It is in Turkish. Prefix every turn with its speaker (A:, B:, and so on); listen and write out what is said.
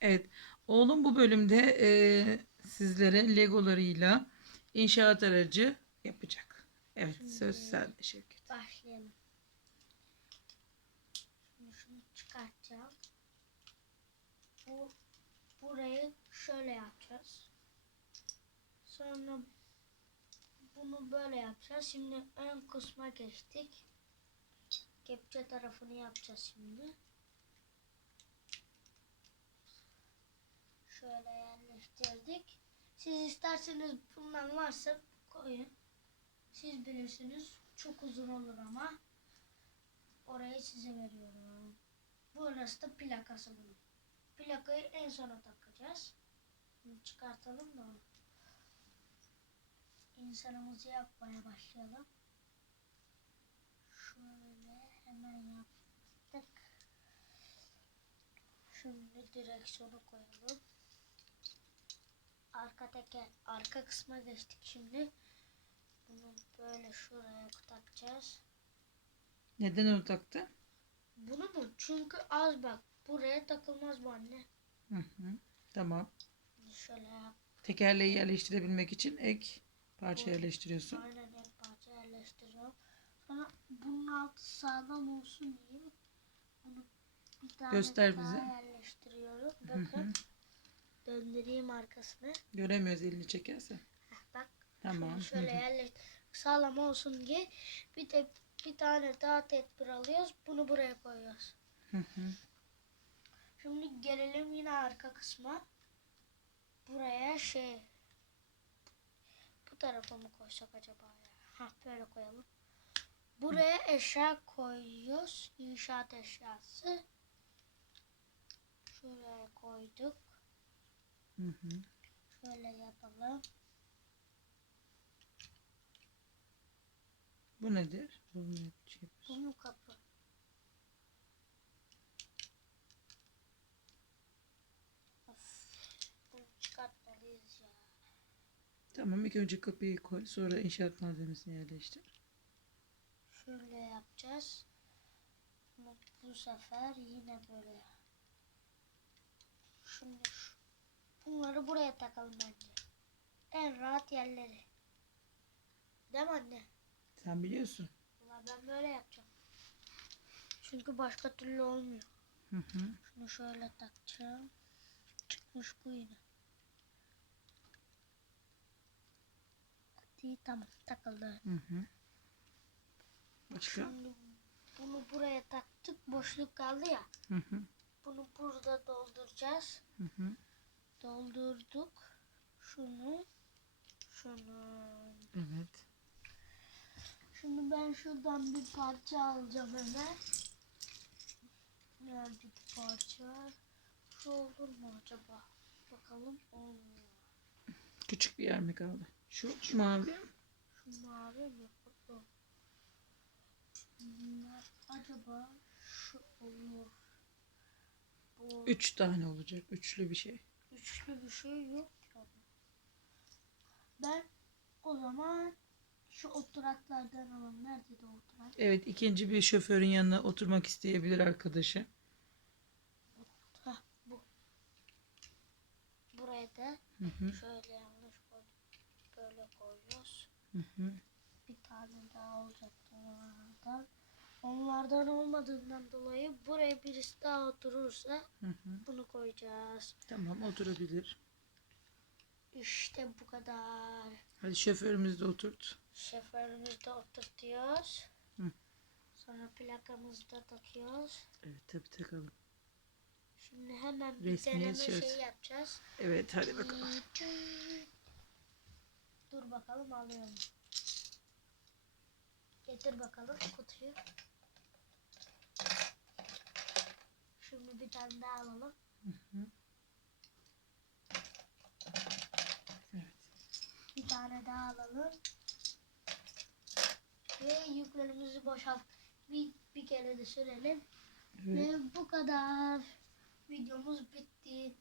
A: Evet. Oğlum bu bölümde eee, sizlere legolarıyla inşaat aracı yapacak. Evet söz sende Şevket.
B: Başlayalım. Şimdi şunu çıkartacağım. Bu burayı şöyle yapacağız. Sonra bunu böyle yapacağız. Şimdi ön kısma geçtik. Kepçe tarafını yapacağız şimdi. Şöyle yerleştirdik. Siz isterseniz bundan varsa koyun. Siz bilirsiniz. Çok uzun olur ama. Orayı size veriyorum. Burası da plakası bunun. Plakayı en sona takacağız. Bunu çıkartalım da onu. İnsanımızı yapmaya başlayalım. Şöyle hemen yaptık. Şimdi direksiyonu koyalım. Arka teker, arka kısma geçtik şimdi. Bunu böyle şuraya takacağız.
A: Neden onu taktı?
B: Bunu mu? Çünkü az bak. Buraya takılmaz bu anne.
A: Hı hı. Tamam.
B: Şöyle yap.
A: Tekerleği yerleştirebilmek için ek parça yerleştiriyorsun.
B: Aynen en parça yerleştiriyorum. Sonra bunun altı sağlam olsun diye bunu bir tane
A: Göster
B: daha
A: bize.
B: yerleştiriyorum.
A: Hı hı.
B: Döndüreyim arkasını.
A: Göremiyoruz elini çekerse.
B: Heh, bak.
A: Tamam.
B: Şöyle
A: Hı hı.
B: yerleştir. Sağlam olsun diye bir de bir tane daha tedbir alıyoruz. Bunu buraya koyuyoruz.
A: Hı hı.
B: Şimdi gelelim yine arka kısma. Buraya şey bu tarafa mı koysak acaba ya? Hah böyle koyalım. Buraya eşya koyuyoruz. İnşaat eşyası. Şuraya koyduk.
A: Hı hı.
B: Şöyle yapalım.
A: Bu nedir? Bu ne şey
B: Bu mu kapı? Of, bunu çıkartmalıyız ya.
A: Tamam ilk önce kapıyı koy sonra inşaat malzemesini yerleştir.
B: Şöyle yapacağız. Ama bu sefer yine böyle. Şimdi şu- bunları buraya takalım bence. En rahat yerleri. Değil mi anne?
A: Sen biliyorsun.
B: Valla ben böyle yapacağım. Çünkü başka türlü olmuyor.
A: Hı hı.
B: Şunu şöyle takacağım. Çıkmış bu yine. Hadi tamam takıldı.
A: Hı hı. Başka?
B: Şimdi bunu buraya taktık. Boşluk kaldı ya.
A: Hı hı.
B: Bunu burada dolduracağız.
A: Hı hı.
B: Doldurduk. Şunu. Şunu.
A: Evet.
B: Şimdi ben şuradan bir parça alacağım hemen. Nerede bir parça? Şu olur mu acaba? Bakalım. Olmuyor.
A: Küçük bir yer mi kaldı? Şu mavi.
B: Şu mavi mi? Bu. Bunlar acaba şu olur. Bu
A: Üç tane olacak. Üçlü bir şey.
B: Üçlü bir şey yok ya. Ben o zaman şu oturaklardan alalım. Nerede de oturak?
A: Evet ikinci bir şoförün yanına oturmak isteyebilir arkadaşı.
B: Hah bu. Buraya da
A: Hı hı.
B: şöyle yanlış koyduk. Böyle koyuyoruz.
A: Hı hı.
B: Bir tane daha olacaktı onlardan. Onlardan olmadığından dolayı buraya birisi daha oturursa
A: Hı hı.
B: bunu koyacağız.
A: Tamam oturabilir.
B: İşte bu kadar.
A: Hadi şoförümüzü de oturt.
B: Şoförümüzü de oturtuyoruz.
A: Hı.
B: Sonra plakamızı da takıyoruz.
A: Evet tabii takalım.
B: Şimdi hemen bir
A: Resmi
B: deneme şey yapacağız.
A: Evet hadi bakalım.
B: Dur bakalım alıyorum. Getir bakalım kutuyu. Şimdi bir tane daha alalım.
A: Hı hı. Evet.
B: Bir tane daha alalım. Ve yüklerimizi boşalt. Bir, bir kere de sürelim.
A: Evet.
B: Ve bu kadar. Videomuz bitti.